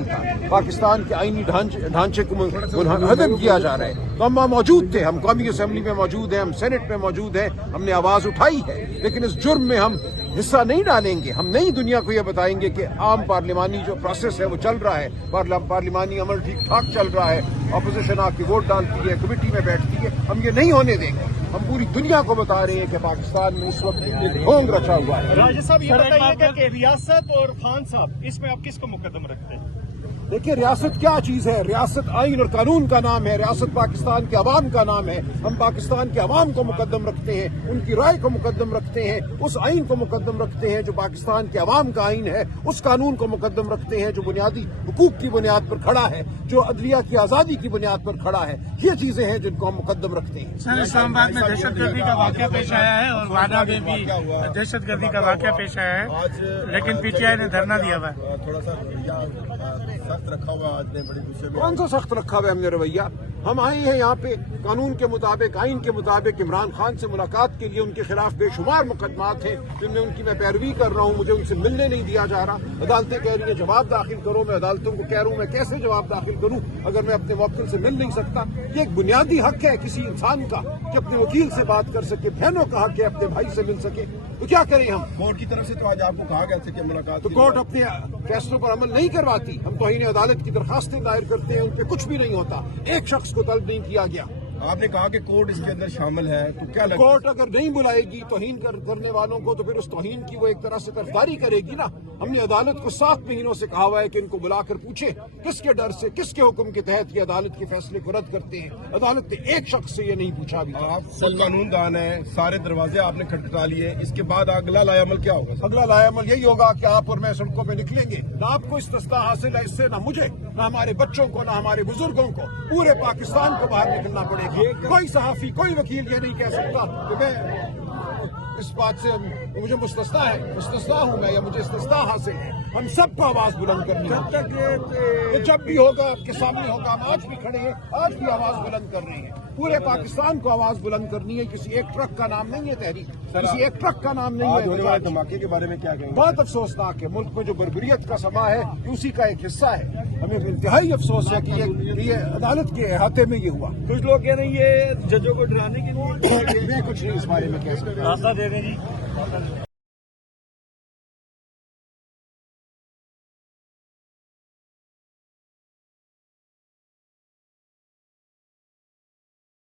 نہیں تھا. پاکستان کے آئینی ڈھانچے کو ہدم کیا جا رہا ہے. تو ہم وہاں موجود تھے, ہم قومی اسمبلی میں موجود ہیں, ہم سینٹ میں موجود ہیں, ہم نے آواز اٹھائی ہے, لیکن اس جرم میں ہم حصہ نہیں ڈالیں گے. ہم نئی دنیا کو یہ بتائیں گے کہ عام پارلیمانی جو پروسیس ہے وہ چل رہا ہے, پارلیمانی عمل ٹھیک ٹھاک چل رہا ہے, اپوزیشن آ کے ووٹ ڈالتی ہے, کمیٹی میں بیٹھتی ہے. ہم یہ نہیں ہونے دیں گے. ہم پوری دنیا کو بتا رہے ہیں کہ پاکستان میں اس وقت ایک ڈھونگ رچا ہوا ہے. راجہ صاحب یہ بتائیے کہ ریاست اور خان صاحب اس میں آپ کس کو مقدم رکھتے ہیں؟ دیکھیے ریاست کیا چیز ہے. ریاست آئین اور قانون کا نام ہے. ریاست پاکستان کے عوام کا نام ہے. ہم پاکستان کے عوام کو مقدم رکھتے ہیں, ان کی رائے کو مقدم رکھتے ہیں, اس آئین کو مقدم رکھتے ہیں جو پاکستان کے عوام کا آئین ہے, اس قانون کو مقدم رکھتے ہیں جو بنیادی حقوق کی بنیاد پر کھڑا ہے, جو عدلیہ کی آزادی کی بنیاد پر کھڑا ہے. یہ چیزیں ہیں جن کو ہم مقدم رکھتے ہیں. سر, اسلام آباد میں دہشت گردی کا واقعہ پیش آیا ہے اور وادہ میں بھی دہشت گردی کا واقعہ پیش آیا ہے, لیکن پی ٹی آئی نے دھرنا دیا ہوا ہے. تھوڑا سا سخت رکھا ہوا آج نے بڑی غصے میں. کون سا سخت رکھا ہوا ہے ہم نے رویہ؟ ہم آئے ہیں یہاں پہ قانون کے مطابق, آئین کے مطابق. عمران خان سے ملاقات کے لیے ان کے خلاف بے شمار مقدمات ہیں جن میں ان کی میں پیروی کر رہا ہوں. مجھے ان سے ملنے نہیں دیا جا رہا. عدالتیں کہہ رہی ہیں جواب داخل کرو. میں عدالتوں کو کہہ رہا ہوں میں کیسے جواب داخل کروں اگر میں اپنے موکل سے مل نہیں سکتا. یہ ایک بنیادی حق ہے کسی انسان کا کہ اپنے وکیل سے بات کر سکے. بہنوں کا حق ہے اپنے بھائی سے مل سکے. تو کیا کریں ہم؟ کورٹ کی طرف سے تو آج آپ کو کہا گیا تھا کہ ملاقات, تو کورٹ اپنے فیصلوں پر عمل نہیں کرواتی. ہم توہین عدالت کی درخواستیں دائر کرتے ہیں, ان پہ کچھ بھی نہیں ہوتا. ایک شخص کو طلب نہیں کیا گیا. آپ نے کہا کہ کورٹ اس کے اندر شامل ہے, تو کیا لگتا ہے کورٹ اگر نہیں بلائے گی توہین کرنے والوں کو تو پھر اس توہین کی وہ ایک طرح سے طرفداری کرے گی نا. ہم نے عدالت کو 7 مہینوں سے کہا ہوا ہے کہ ان کو بلا کر پوچھے کس کے ڈر سے, کس کے حکم کے تحت یہ عدالت کے فیصلے کو رد کرتے ہیں. عدالت نے ایک شخص سے یہ نہیں پوچھا ابھی تک. آپ قانون دان ہیں, سارے دروازے آپ نے کھٹکھٹا لیے, اس کے بعد اگلا لایا عمل کیا ہوگا؟ اگلا لایا عمل یہی ہوگا کہ آپ اور میں سڑکوں پہ نکلیں گے. نہ آپ کو استثناء حاصل ہے اس سے, نہ مجھے, نہ ہمارے بچوں کو, نہ ہمارے بزرگوں کو. پورے پاکستان کو باہر نکلنا پڑے گا. کوئی صحافی, کوئی وکیل یہ نہیں کہہ سکتا کہ میں اس بات سے مجھے مستثنا ہوں میں یا مجھے استثناء حاصل ہے. ہم سب کو آواز بلند کرنی ہے. جب بھی ہوگا آپ کے سامنے ہوگا. ہم آج بھی کھڑے ہیں, آج بھی آواز بلند کر رہے ہیں. پورے پاکستان کو آواز بلند کرنی ہے. کسی ایک ٹرک کا نام نہیں ہے تحریک, کسی ایک ٹرک کا نام نہیں ہونے والے ہے. دھماکے کے بارے میں کیا کہیں گے؟ بہت افسوسناک ہے. ملک میں جو بربریت کا سما ہے اسی کا ایک حصہ ہے. ہمیں انتہائی افسوس ہے کہ یہ عدالت کے احاطے میں یہ ہوا. کچھ لوگ کہہ رہے ہیں یہ ججوں کو ڈرانے کے لیے میں کچھ نہیں اس بارے میں کہہ سکتا. راستہ دے دیں جی.